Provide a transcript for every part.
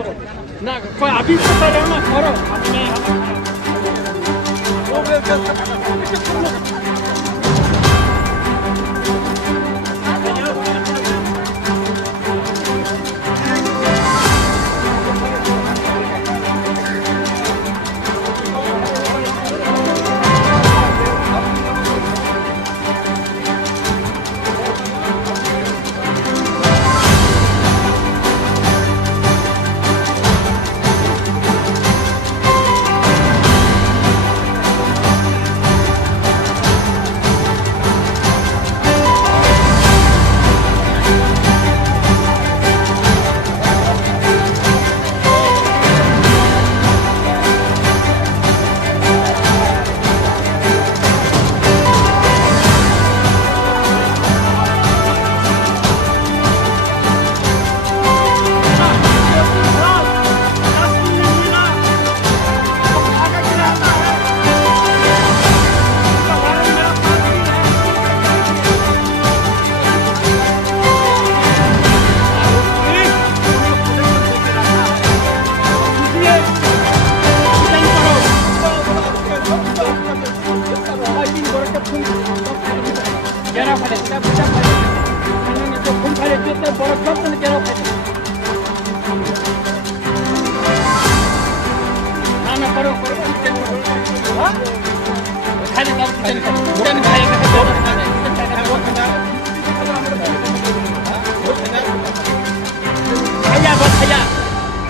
करो ना कोई अभी तो करो ना करो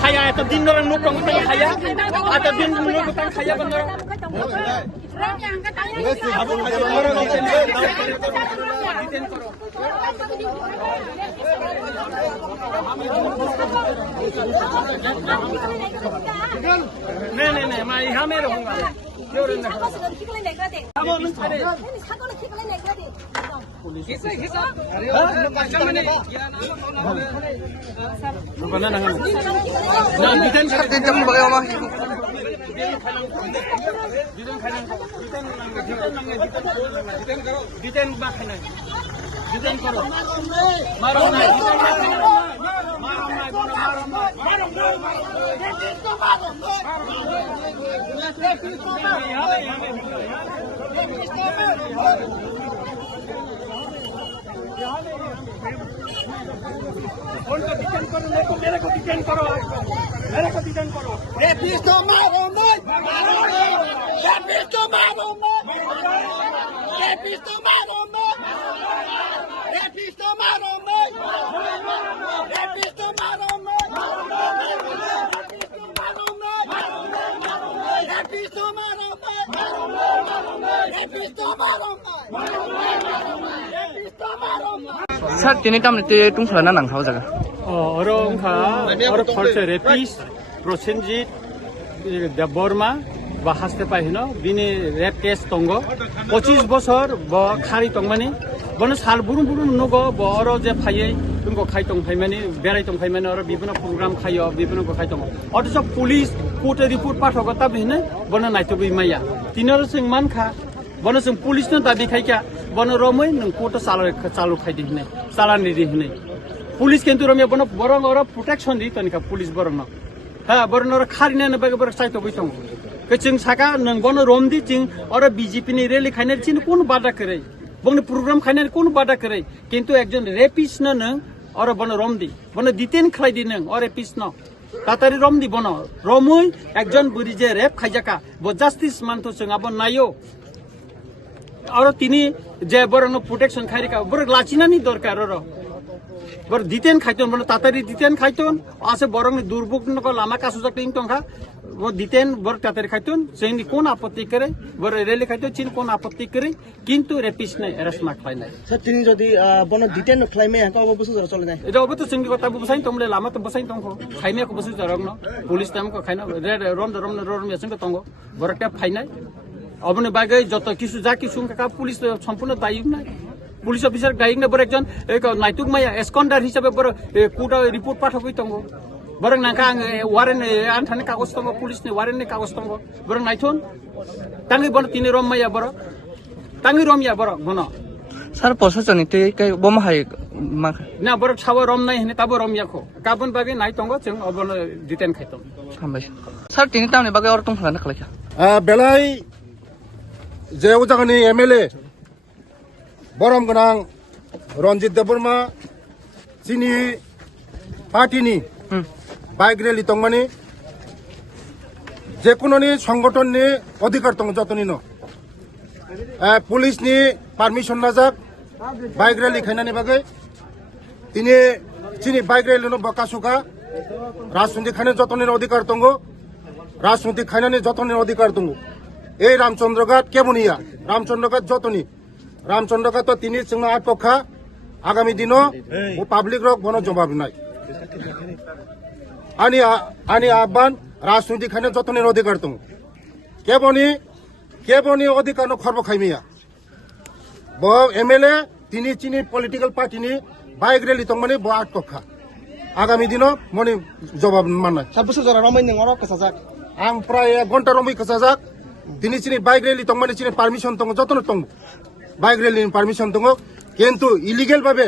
Kaya atau din orang nukang utang kaya atau din nukang utang kaya bener. नहीं मैं यहाँ में रहूँगा मेरे को डिटेन करो Repisto मारो मैं Repisto मारो मैं Repisto मारो मैं Repisto मारो मैं Repisto मारो मैं Repisto मारो मैं Repisto मारो मैं Sir, tini tam ni tung sala na nang thau jaga. orang khorche rapist prosenjit Debbarma বা হাসতে পাইনো বিনি রেপ কেস তঙ্গ 25 বছর ব খারি তংমানি বন সাল বুরুম বুরুম নগো বড় যে ফাইয়ে তুমকো খাইতং ফাইমানি বেরাই তং ফাইমানি আর বিভিন্ন প্রোগ্রাম খাইও বিভিন্ন কো খাইতং অথচ পুলিশ কোর্টে রিপোর্ট পাঠক তা বিনে বন নাইতবি মাইয়া তিনর সিং মানখা বন সিং পুলিশ ন দাবি খাইকা বন রमै নং কোর্ট চালু খাইদি হিনে চালানি দি হিনে পুলিশ কিন্তু রমে বন বরং আর প্রোটেকশন দি তনিকা পুলিশ বরং ন हाँ बरनर खारिना न बगे बर साइतो बैसं कचिं साका नों बन रोमदि चिं और बीजेपी नि रैली खाइने चिन कोन बादा करे बंनि प्रोग्राम खाइने कोन बादा करे किंतु एकजन रेपिस्ट न नों और बन रोमदि बन डिटेन खाइदि नों और रेपिस्ट न तातारि रोमदि बन रोमै एकजन बुरि जे रेप खाइजाका ब जस्टिस मानतो जों अब नायो और तिनी जे बरन प्रोटेक्शन खाइरिका बर लाचिनानि दरकार र बर डिटेन खाइतोन बन तातारि डिटेन खाइतोन आसे बरं दुर्भोग नक लामा कासु जाकटिं तंखा वो डिटेन बर तातारि खाइतोन जोंनि कोन आपत्ति करे बर रेली खाइतो चिन कोन आपत्ति करे किंतु रेपिस्ट नै अरेस्ट मा खाइनाय सर तिनी जदि बन डिटेन खाइमे हका अब बसु जरा चले नाय एटा अब त जोंनि कथा बुसाइन तमले लामा त बुसाइन तंखो खाइमे को बसु जरंग न पुलिस टाइम को खाइना रोम यासंग तंगो बरकटा फाइनाय अबने बागै जत किसु जा किसु का पुलिस सम्पूर्ण दायी नाय पुलिस अफिसर गाइंग बर एकजन एक नाइतुक माया एस्कन्डार हिसाबै बर कोर्ट रिपोर्ट पाठकै तंगो बर नाका वारेन आन्थाने कागज तंगो पुलिसनि वारेननि कागज तंगो बर नाइथुन तांगि बन तिनि रम माया बर तांगि रम या बर बन Sir, प्रशासन नि ते कै बम हाय मा ना बर साबो रम नाय हने ताबो रम याखो गाबोन बागे नाय तंगो जों अबनो डिटेन खायतम हामबाय सार तिनि टामनि बागै अर टंग खालाना खालायखा बेलाय जे उजागनि एमएलए बरम गोनां रनजित देबबर्मा चिनि पार्टीनि बाइक रेली तंगमानि जेकुनोनि संगठननि अधिकार दं जतनि न पुलिसनि पारमिशन नाजाक बाइक रेली खायनानि बागै तिनि चिनि बाइक रेली न बकासुका राजनीति खायनानि जतनि अधिकार दं राजनीति खायनानि जतनि अधिकार दं এই রামচন্দ্রঘাট কেমনিয়া রামচন্দ্রঘাট যতনি রামচন্দ্রঘাট তো তিনি जोंना आटपखा आगामी दिनों वो पाब्लिक रक बनो जवाब নাই आनी आह्वान राजनीति खाने जतनि अधिकार दं केबनी अधिकार न खर्ब खाइमिया ब एमएलए তিনি চিনি पॉलिटिकल पार्टीनि बाइक रेली तंगमानि ब आटपखा आगामी दिनों मनि जवाब माननाय 7 बोसोर जारा रमाय नों अर कसाजाक आं प्राय 1 घन्टा रमै कसाजाक তিনি চিনি বাইক রেলি তংমানি চিনি পারমিশন দङ যতन दङ বাইক রেলি পারমিশन दङ কিন্তু ইলিগেল ভাবে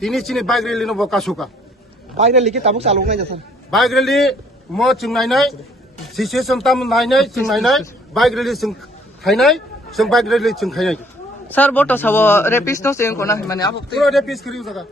তিনি চিনি বাইক রেলি ন বকাসুকা বাইরে লিখে তাবুক চালক নাই স্যার বাইক রেলি म जों नायनाय सिचुएशन ताम नायनाय जों नायनाय বাইক রেলি जों खायनाय जों বাইক রেলি जों खायनाय सार बट साबो रेपिस्ट न सेन कोना माने अब पुरो रेपिस करियो जगा